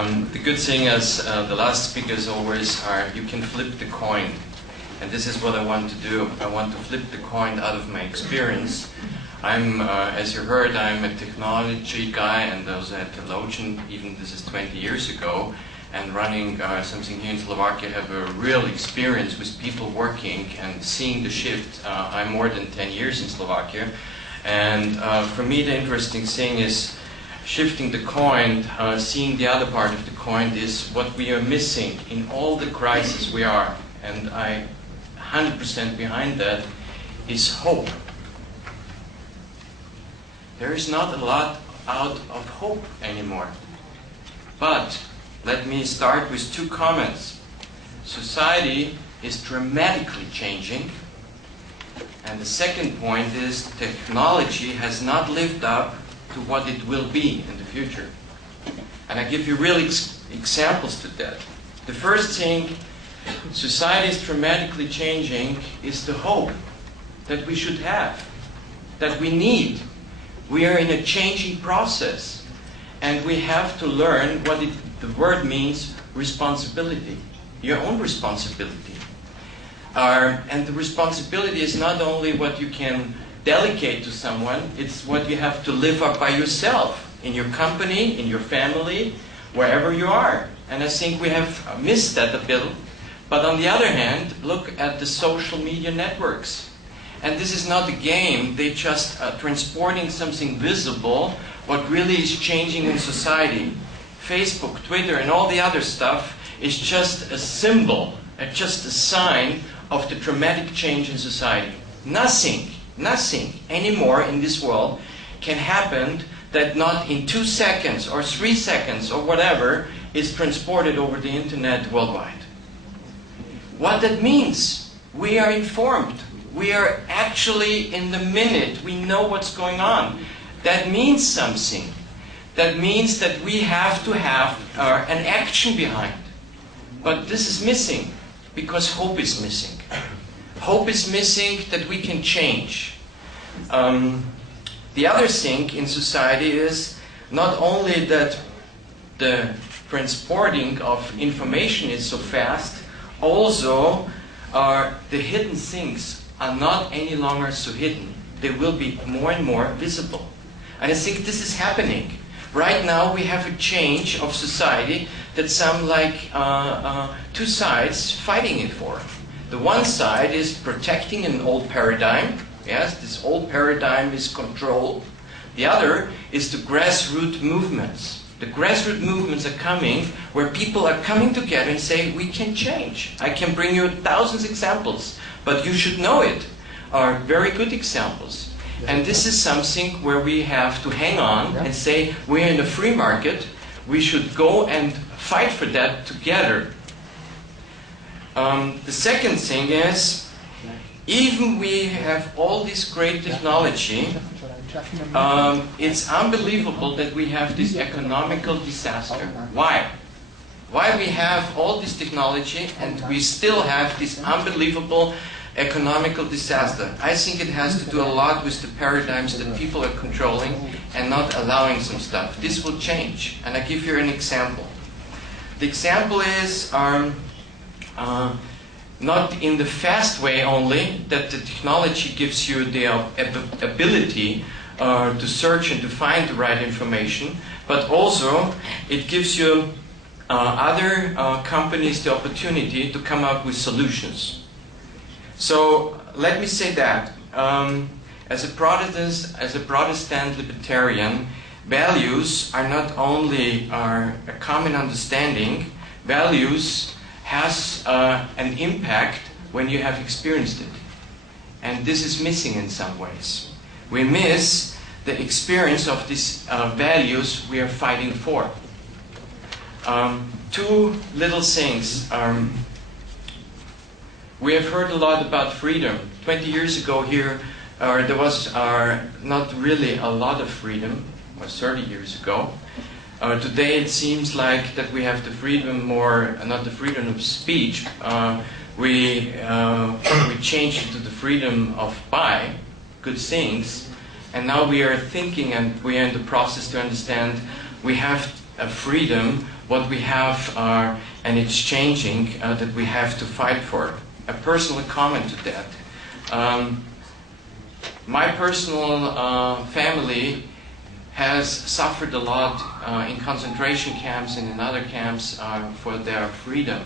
The good thing, as the last speakers always are, you can flip the coin. And this is what I want to do. I want to flip the coin out of my experience. I'm, as you heard, I'm a technology guy, and I was a theologian, even this is 20 years ago, and running something here in Slovakia. I have a real experience with people working and seeing the shift. I'm more than 10 years in Slovakia. And for me, the interesting thing is shifting the coin, seeing the other part of the coin is what we are missing in all the crises we are. And I 100% behind that is hope. There is not a lot out of hope anymore. But let me start with two comments. Society is dramatically changing. And the second point is technology has not lived up to what it will be in the future. And I give you real examples to that. The first thing, society is dramatically changing, is the hope that we should have, that we need. We are in a changing process, and we have to learn what the word means, responsibility, your own responsibility. And the responsibility is not only what you can delegate to someone, it's what you have to live up by yourself, in your company, in your family, wherever you are. And I think we have missed that a bit. But on the other hand, look at the social media networks. And this is not a game, they're just transporting something visible, what really is changing in society. Facebook, Twitter, and all the other stuff is just a symbol, just a sign of the dramatic change in society. Nothing anymore in this world can happen that not in 2 seconds or 3 seconds or whatever is transported over the internet worldwide. What that means, we are informed. We are actually in the minute. We know what's going on. That means something. That means that we have to have an action behind. But this is missing because hope is missing. Hope is missing that we can change. The other thing in society is not only that the transporting of information is so fast, also the hidden things are not any longer so hidden. They will be more and more visible. And I think this is happening. Right now we have a change of society that some like two sides fighting it for. The one side is protecting an old paradigm. Yes, this old paradigm is controlled. The other is the grassroots movements. The grassroots movements are coming where people are coming together and say, we can change. I can bring you thousands of examples, but you should know it. Are very good examples. And this is something where we have to hang on and say, we're in a free market. We should go and fight for that together. The second thing is, even we have all this great technology, it's unbelievable that we have this economical disaster. Why? Why we have all this technology and we still have this unbelievable economical disaster? I think it has to do a lot with the paradigms that people are controlling and not allowing some stuff. This will change, and I give you an example. The example is not in the fast way only, that the technology gives you the ability to search and to find the right information, but also it gives you other companies the opportunity to come up with solutions. So let me say that as a Protestant libertarian, values are not only a common understanding. Values has an impact when you have experienced it, and this is missing in some ways. We miss the experience of these values we are fighting for. Two little things. We have heard a lot about freedom. 20 years ago here, there was not really a lot of freedom, or 30 years ago. Today it seems like that we have the freedom more, not the freedom of speech, we changed it to the freedom of buy good things, and now we are thinking and we are in the process to understand we have a freedom what we have and it's changing, that we have to fight for. A personal comment to that. My personal family has suffered a lot in concentration camps and in other camps for their freedom.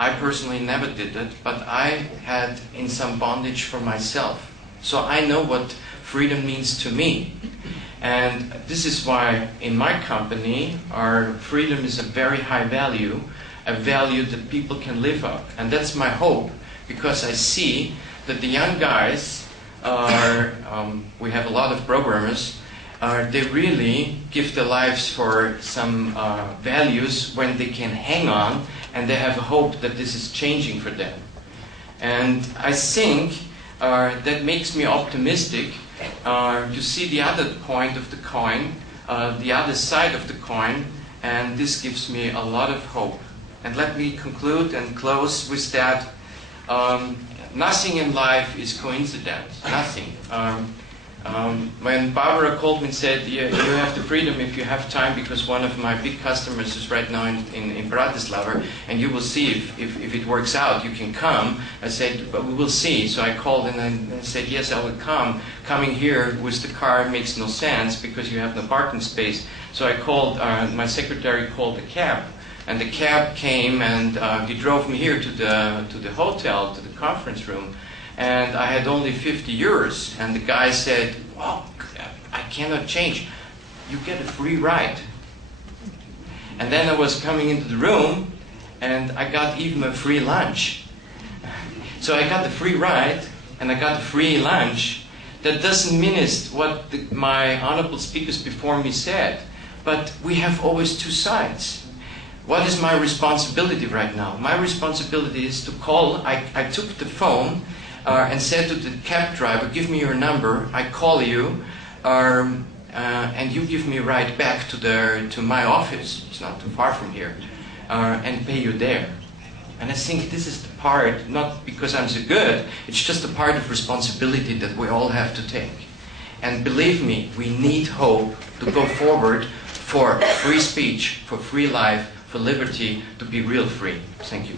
I personally never did it, but I had in some bondage for myself. So I know what freedom means to me. And this is why in my company, our freedom is a very high value, a value that people can live up. And that's my hope, because I see that the young guys are, we have a lot of programmers, they really give their lives for some values when they can hang on and they have a hope that this is changing for them. And I think that makes me optimistic to see the other point of the coin, the other side of the coin, and this gives me a lot of hope. And let me conclude and close with that. Nothing in life is coincidence, nothing. When Barbara Coltman said, you have the freedom if you have time, because one of my big customers is right now in Bratislava, and you will see if it works out, you can come. I said, but we will see. So I called and I said, yes, I will come. Coming here with the car makes no sense because you have no parking space. So I called, my secretary called a cab. And the cab came and he drove me here to the hotel, to the conference room. And I had only 50 euros. And the guy said, wow, I cannot change. You get a free ride. And then I was coming into the room and I got even a free lunch. So I got the free ride and I got the free lunch. That doesn't diminish what my honorable speakers before me said. But we have always two sides. What is my responsibility right now? My responsibility is to call. I took the phone and said to the cab driver, give me your number, I call you, and you give me a ride back to my office, it's not too far from here, and pay you there. And I think this is the part, not because I'm so good, it's just a part of responsibility that we all have to take. And believe me, we need hope to go forward for free speech, for free life, for liberty, to be real free. Thank you.